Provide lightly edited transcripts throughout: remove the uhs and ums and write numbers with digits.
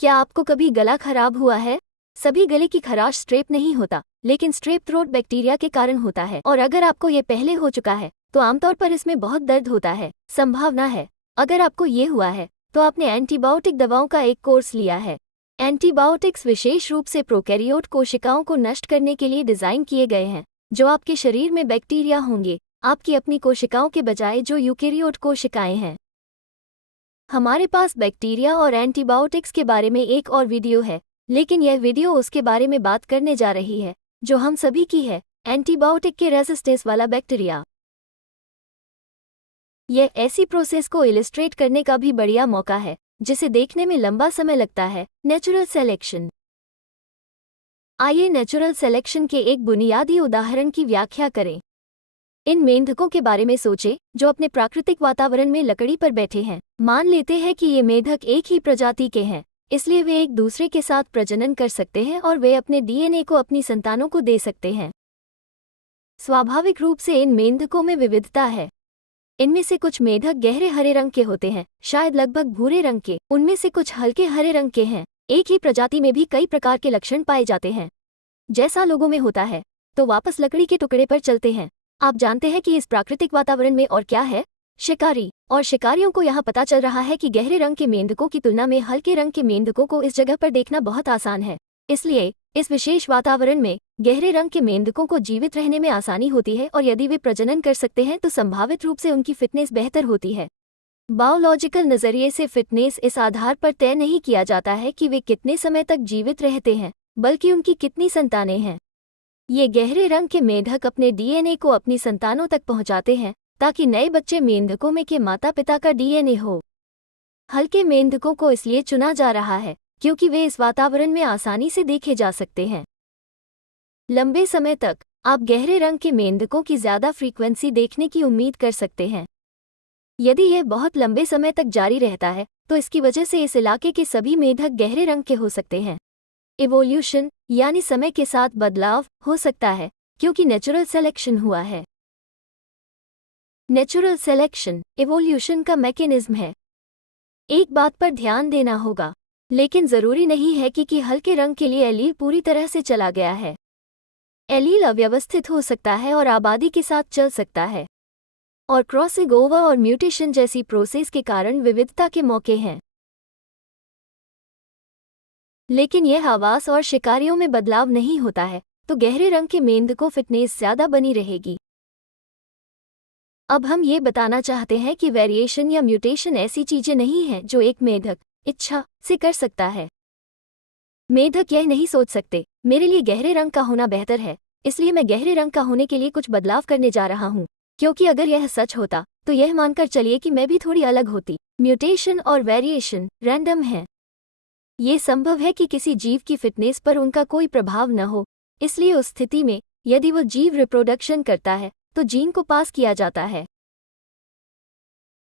क्या आपको कभी गला खराब हुआ है? सभी गले की खराश स्ट्रेप नहीं होता, लेकिन स्ट्रेप थ्रोट बैक्टीरिया के कारण होता है। और अगर आपको ये पहले हो चुका है तो आमतौर पर इसमें बहुत दर्द होता है। संभावना है अगर आपको ये हुआ है तो आपने एंटीबायोटिक दवाओं का एक कोर्स लिया है। एंटीबायोटिक्स विशेष रूप से प्रोकैरियोट कोशिकाओं को नष्ट करने के लिए डिजाइन किए गए हैं, जो आपके शरीर में बैक्टीरिया होंगे, आपकी अपनी कोशिकाओं के बजाय जो यूकेरियोट कोशिकाएं हैं। हमारे पास बैक्टीरिया और एंटीबायोटिक्स के बारे में एक और वीडियो है, लेकिन यह वीडियो उसके बारे में बात करने जा रही है जो हम सभी की है, एंटीबायोटिक के रेजिस्टेंस वाला बैक्टीरिया। यह ऐसी प्रोसेस को इलिस्ट्रेट करने का भी बढ़िया मौका है जिसे देखने में लंबा समय लगता है, नेचुरल सेलेक्शन। आइए नेचुरल सेलेक्शन के एक बुनियादी उदाहरण की व्याख्या करें। इन मेंढकों के बारे में सोचें जो अपने प्राकृतिक वातावरण में लकड़ी पर बैठे हैं। मान लेते हैं कि ये मेंढक एक ही प्रजाति के हैं, इसलिए वे एक दूसरे के साथ प्रजनन कर सकते हैं और वे अपने डीएनए को अपनी संतानों को दे सकते हैं। स्वाभाविक रूप से इन मेंढकों में विविधता है। इनमें से कुछ मेंढक गहरे हरे रंग के होते हैं, शायद लगभग भूरे रंग के। उनमें से कुछ हल्के हरे रंग के हैं। एक ही प्रजाति में भी कई प्रकार के लक्षण पाए जाते हैं। जैसा लोगों में होता है तो वापस लकड़ी के टुकड़े पर चलते हैं। आप जानते हैं कि इस प्राकृतिक वातावरण में और क्या है? शिकारी। और शिकारियों को यहाँ पता चल रहा है कि गहरे रंग के मेंढकों की तुलना में हल्के रंग के मेंढकों को इस जगह पर देखना बहुत आसान है। इसलिए इस विशेष वातावरण में गहरे रंग के मेंढकों को जीवित रहने में आसानी होती है और यदि वे प्रजनन कर सकते हैं तो संभावित रूप से उनकी फिटनेस बेहतर होती है। बायोलॉजिकल नजरिए से फिटनेस इस आधार पर तय नहीं किया जाता है कि वे कितने समय तक जीवित रहते हैं, बल्कि उनकी कितनी संतानें हैं। ये गहरे रंग के मेंढक अपने डीएनए को अपनी संतानों तक पहुंचाते हैं ताकि नए बच्चे मेंढकों में के माता पिता का डीएनए हो। हल्के मेंढकों को इसलिए चुना जा रहा है क्योंकि वे इस वातावरण में आसानी से देखे जा सकते हैं। लंबे समय तक आप गहरे रंग के मेंढकों की ज्यादा फ्रीक्वेंसी देखने की उम्मीद कर सकते हैं। यदि यह बहुत लंबे समय तक जारी रहता है तो इसकी वजह से इस इलाके के सभी मेंढक गहरे रंग के हो सकते हैं। इवोल्यूशन यानी समय के साथ बदलाव हो सकता है क्योंकि नेचुरल सेलेक्शन हुआ है। नेचुरल सेलेक्शन इवोल्यूशन का मैकेनिज्म है। एक बात पर ध्यान देना होगा, लेकिन जरूरी नहीं है कि हल्के रंग के लिए एलील पूरी तरह से चला गया है। एलील अव्यवस्थित हो सकता है और आबादी के साथ चल सकता है, और क्रॉसिंग ओवर और म्यूटेशन जैसी प्रोसेस के कारण विविधता के मौके हैं। लेकिन यह आवास और शिकारियों में बदलाव नहीं होता है तो गहरे रंग के मेंढकों फिटनेस ज्यादा बनी रहेगी। अब हम ये बताना चाहते हैं कि वेरिएशन या म्यूटेशन ऐसी चीजें नहीं हैं जो एक मेंढक इच्छा से कर सकता है। मेंढक यह नहीं सोच सकते मेरे लिए गहरे रंग का होना बेहतर है, इसलिए मैं गहरे रंग का होने के लिए कुछ बदलाव करने जा रहा हूँ, क्योंकि अगर यह सच होता तो यह मानकर चलिए कि मैं भी थोड़ी अलग होती। म्यूटेशन और वेरिएशन रैंडम है। ये संभव है कि किसी जीव की फिटनेस पर उनका कोई प्रभाव न हो, इसलिए उस स्थिति में यदि वो जीव रिप्रोडक्शन करता है तो जीन को पास किया जाता है।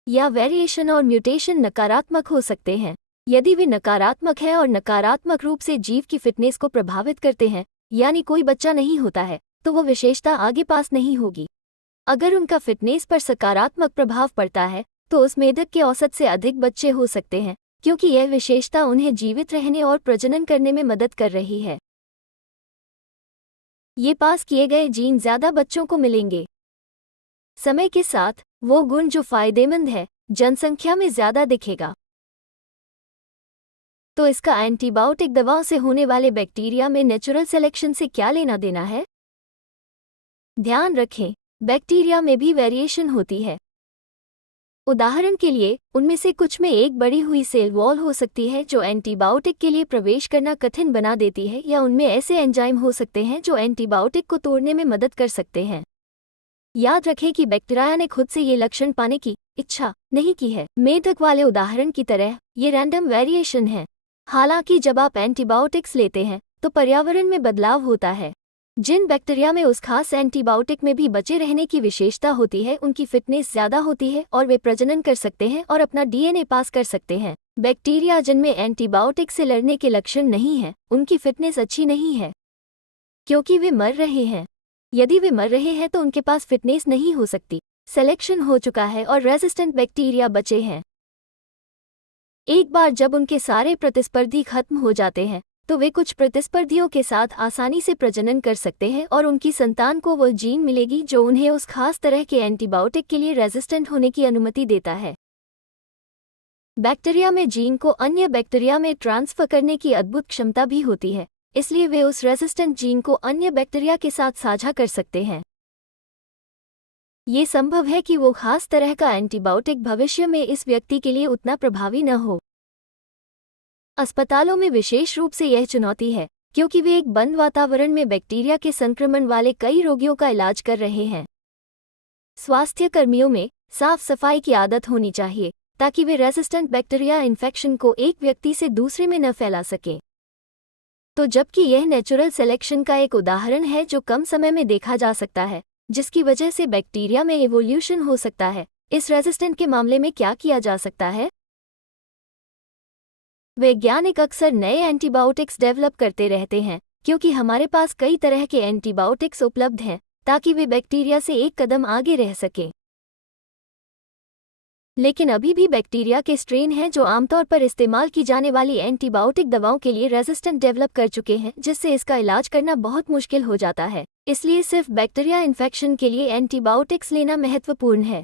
या वेरिएशन और म्यूटेशन नकारात्मक हो सकते हैं। यदि वे नकारात्मक हैं और नकारात्मक रूप से जीव की फिटनेस को प्रभावित करते हैं, यानी कोई बच्चा नहीं होता है, तो वो विशेषता आगे पास नहीं होगी। अगर उनका फिटनेस पर सकारात्मक प्रभाव पड़ता है तो उस मेंढक के औसत से अधिक बच्चे हो सकते हैं, क्योंकि यह विशेषता उन्हें जीवित रहने और प्रजनन करने में मदद कर रही है। ये पास किए गए जीन ज्यादा बच्चों को मिलेंगे। समय के साथ वो गुण जो फायदेमंद है जनसंख्या में ज्यादा दिखेगा। तो इसका एंटीबायोटिक दवाओं से होने वाले बैक्टीरिया में नेचुरल सिलेक्शन से क्या लेना देना है? ध्यान रखें, बैक्टीरिया में भी वेरिएशन होती है। उदाहरण के लिए उनमें से कुछ में एक बढ़ी हुई सेल वॉल हो सकती है जो एंटीबायोटिक के लिए प्रवेश करना कठिन बना देती है, या उनमें ऐसे एंजाइम हो सकते हैं जो एंटीबायोटिक को तोड़ने में मदद कर सकते हैं। याद रखें कि बैक्टीरिया ने खुद से ये लक्षण पाने की इच्छा नहीं की है। मेंढक वाले उदाहरण की तरह ये रैंडम वेरिएशन है। हालांकि जब आप एंटीबायोटिक्स लेते हैं तो पर्यावरण में बदलाव होता है। जिन बैक्टीरिया में उस खास एंटीबायोटिक में भी बचे रहने की विशेषता होती है उनकी फिटनेस ज्यादा होती है और वे प्रजनन कर सकते हैं और अपना डीएनए पास कर सकते हैं। बैक्टीरिया जिनमें एंटीबायोटिक से लड़ने के लक्षण नहीं हैं, उनकी फिटनेस अच्छी नहीं है क्योंकि वे मर रहे हैं। यदि वे मर रहे हैं तो उनके पास फिटनेस नहीं हो सकती। सिलेक्शन हो चुका है और रेजिस्टेंट बैक्टीरिया बचे हैं। एक बार जब उनके सारे प्रतिस्पर्धी खत्म हो जाते हैं तो वे कुछ प्रतिस्पर्धियों के साथ आसानी से प्रजनन कर सकते हैं और उनकी संतान को वो जीन मिलेगी जो उन्हें उस खास तरह के एंटीबायोटिक के लिए रेजिस्टेंट होने की अनुमति देता है। बैक्टीरिया में जीन को अन्य बैक्टीरिया में ट्रांसफर करने की अद्भुत क्षमता भी होती है, इसलिए वे उस रेजिस्टेंट जीन को अन्य बैक्टीरिया के साथ साझा कर सकते हैं। ये संभव है कि वो खास तरह का एंटीबायोटिक भविष्य में इस व्यक्ति के लिए उतना प्रभावी न हो। अस्पतालों में विशेष रूप से यह चुनौती है क्योंकि वे एक बंद वातावरण में बैक्टीरिया के संक्रमण वाले कई रोगियों का इलाज कर रहे हैं। स्वास्थ्य कर्मियों में साफ सफाई की आदत होनी चाहिए ताकि वे रेजिस्टेंट बैक्टीरिया इन्फेक्शन को एक व्यक्ति से दूसरे में न फैला सकें। तो जबकि यह नेचुरल सिलेक्शन का एक उदाहरण है जो कम समय में देखा जा सकता है, जिसकी वजह से बैक्टीरिया में एवोल्यूशन हो सकता है, इस रेजिस्टेंट के मामले में क्या किया जा सकता है? वैज्ञानिक अक्सर नए एंटीबायोटिक्स डेवलप करते रहते हैं क्योंकि हमारे पास कई तरह के एंटीबायोटिक्स उपलब्ध हैं ताकि वे बैक्टीरिया से एक कदम आगे रह सकें। लेकिन अभी भी बैक्टीरिया के स्ट्रेन हैं जो आमतौर पर इस्तेमाल की जाने वाली एंटीबायोटिक दवाओं के लिए रेजिस्टेंट डेवलप कर चुके हैं, जिससे इसका इलाज करना बहुत मुश्किल हो जाता है। इसलिए सिर्फ बैक्टीरिया इन्फेक्शन के लिए एंटीबायोटिक्स लेना महत्वपूर्ण है।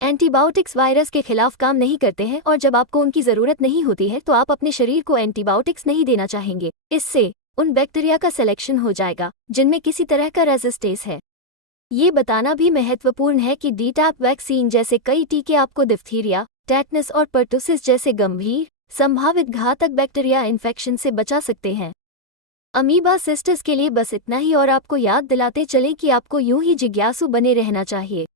एंटीबायोटिक्स वायरस के खिलाफ काम नहीं करते हैं और जब आपको उनकी ज़रूरत नहीं होती है तो आप अपने शरीर को एंटीबायोटिक्स नहीं देना चाहेंगे। इससे उन बैक्टीरिया का सिलेक्शन हो जाएगा जिनमें किसी तरह का रेजिस्टेंस है। ये बताना भी महत्वपूर्ण है कि डीटैप वैक्सीन जैसे कई टीके आपको डिप्थीरिया, टेटनस और पर्टुसिस जैसे गंभीर संभावित घातक बैक्टीरिया इन्फेक्शन से बचा सकते हैं। अमीबा सिस्टस के लिए बस इतना ही और आपको याद दिलाते चलें कि आपको यूं ही जिज्ञासु बने रहना चाहिए।